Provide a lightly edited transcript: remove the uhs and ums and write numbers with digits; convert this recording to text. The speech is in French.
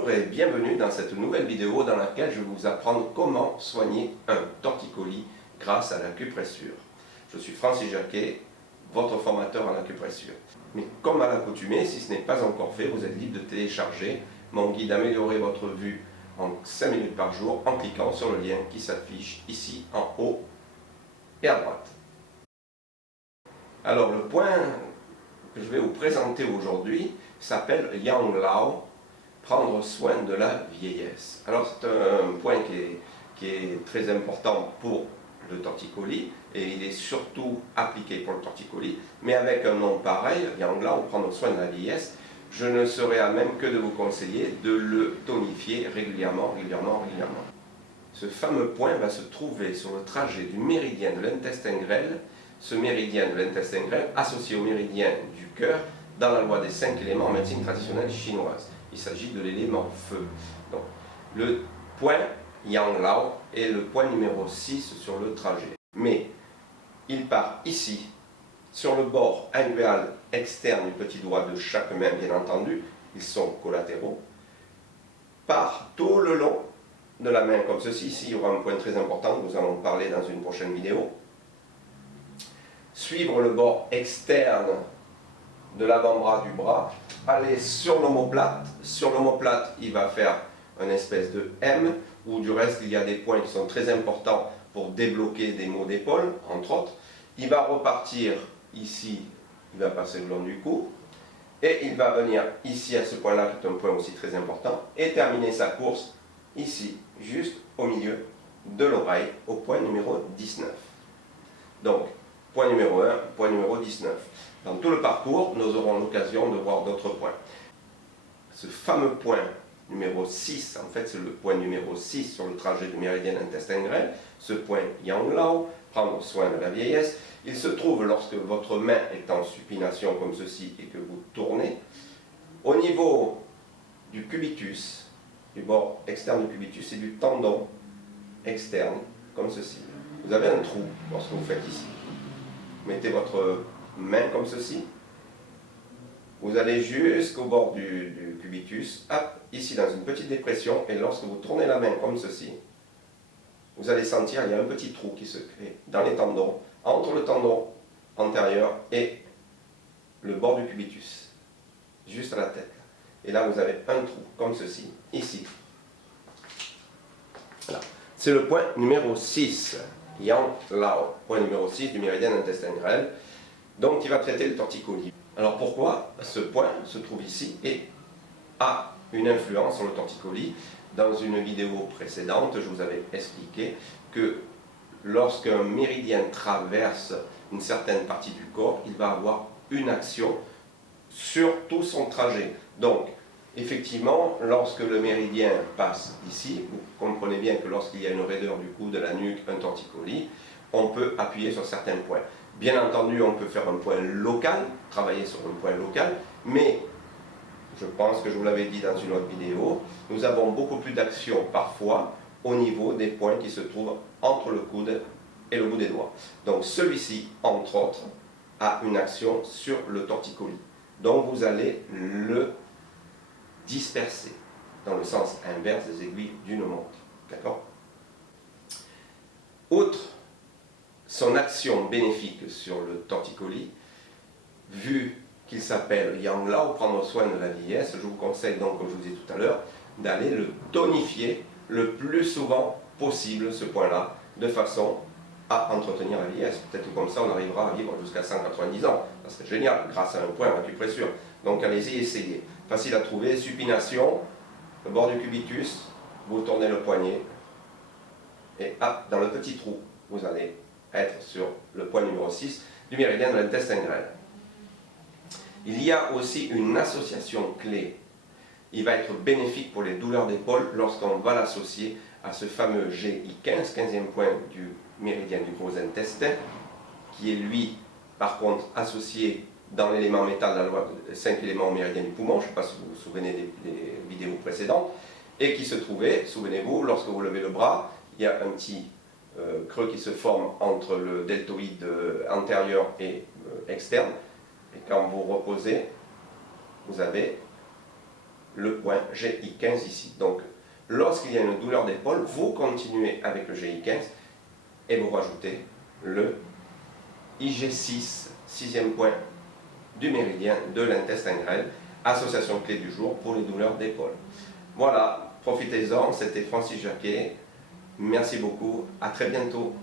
Bonjour et bienvenue dans cette nouvelle vidéo dans laquelle je vais vous apprendre comment soigner un torticolis grâce à l'acupressure. Je suis Francis Jacquet, votre formateur en acupressure. Mais comme à l'accoutumée, si ce n'est pas encore fait, vous êtes libre de télécharger mon guide Améliorer votre vue en 5 minutes par jour en cliquant sur le lien qui s'affiche ici en haut et à droite. Alors le point que je vais vous présenter aujourd'hui s'appelle Yang Lao, prendre soin de la vieillesse. Alors c'est un point qui est très important pour le torticolis et il est surtout appliqué pour le torticolis, mais avec un nom pareil, Yang Lao, prendre soin de la vieillesse, je ne serai à même que de vous conseiller de le tonifier régulièrement. Ce fameux point va se trouver sur le trajet du méridien de l'intestin grêle, ce méridien de l'intestin grêle associé au méridien du cœur dans la loi des 5 éléments en médecine traditionnelle chinoise. Il s'agit de l'élément feu. Donc, le point Yang Lao est le point numéro 6 sur le trajet. Mais il part ici, sur le bord alvéole externe du petit doigt de chaque main, bien entendu, ils sont collatéraux, part tout le long de la main comme ceci. Ici, il y aura un point très important, nous allons parler dans une prochaine vidéo. Suivre le bord externe de l'avant-bras du bras, aller sur l'omoplate. Sur l'omoplate, il va faire une espèce de M, où du reste, il y a des points qui sont très importants pour débloquer des maux d'épaule, entre autres. Il va repartir ici, il va passer le long du cou, et il va venir ici à ce point-là, qui est un point aussi très important, et terminer sa course ici, juste au milieu de l'oreille, au point numéro 19. Donc, point numéro 1, point numéro 19. Dans tout le parcours, nous aurons l'occasion de voir d'autres points. Ce fameux point numéro 6, en fait c'est le point numéro 6 sur le trajet du méridien intestin grêle, ce point Yang Lao, prendre soin de la vieillesse, il se trouve lorsque votre main est en supination comme ceci et que vous tournez, au niveau du cubitus, du bord externe du cubitus et du tendon externe, comme ceci. Vous avez un trou lorsque vous faites ici. Mettez votre main comme ceci, vous allez jusqu'au bord du cubitus, hop, ici dans une petite dépression, et lorsque vous tournez la main comme ceci, vous allez sentir il y a un petit trou qui se crée dans les tendons, entre le tendon antérieur et le bord du cubitus, juste à la tête. Et là vous avez un trou comme ceci, ici. Voilà. C'est le point numéro 6. Yang Lao, point numéro 6 du méridien intestin grêle, donc qui va traiter le torticolis. Alors pourquoi ce point se trouve ici et a une influence sur le torticolis? Dans une vidéo précédente, je vous avais expliqué que lorsqu'un méridien traverse une certaine partie du corps, il va avoir une action sur tout son trajet. Donc, effectivement, lorsque le méridien passe ici, vous comprenez bien que lorsqu'il y a une raideur du cou, de la nuque, un torticolis, on peut appuyer sur certains points. Bien entendu, on peut faire un point local, travailler sur un point local, mais je pense que je vous l'avais dit dans une autre vidéo, nous avons beaucoup plus d'action parfois au niveau des points qui se trouvent entre le coude et le bout des doigts. Donc celui-ci, entre autres, a une action sur le torticolis. Donc vous allez le disperser dans le sens inverse des aiguilles d'une montre. D'accord? Outre son action bénéfique sur le torticolis, vu qu'il s'appelle Yang Lao, prendre soin de la vieillesse, je vous conseille donc, comme je vous ai dit tout à l'heure, d'aller le tonifier le plus souvent possible, ce point-là, de façon à entretenir la vieillesse. Peut-être que comme ça, on arrivera à vivre jusqu'à 190 ans. Ça serait génial, grâce à un point d'acupressure. Donc allez-y, essayez. Facile à trouver, supination, le bord du cubitus, vous tournez le poignet, et hop, dans le petit trou, vous allez être sur le point numéro 6 du méridien de l'intestin grêle. Il y a aussi une association clé. Il va être bénéfique pour les douleurs d'épaule lorsqu'on va l'associer à ce fameux GI15, 15e point du méridien du gros intestin, qui est lui, par contre, associé dans l'élément métal de la loi des 5 éléments au méridien du poumon, je ne sais pas si vous vous souvenez des vidéos précédentes, et qui se trouvait, souvenez-vous, lorsque vous levez le bras, il y a un petit creux qui se forme entre le deltoïde antérieur et externe, et quand vous reposez, vous avez le point GI15 ici. Donc, lorsqu'il y a une douleur d'épaule, vous continuez avec le GI15 et vous rajoutez le IG6, sixième point du méridien de l'intestin grêle, association clé du jour pour les douleurs d'épaule. Voilà, profitez-en, c'était Francis Jacquet. Merci beaucoup, à très bientôt.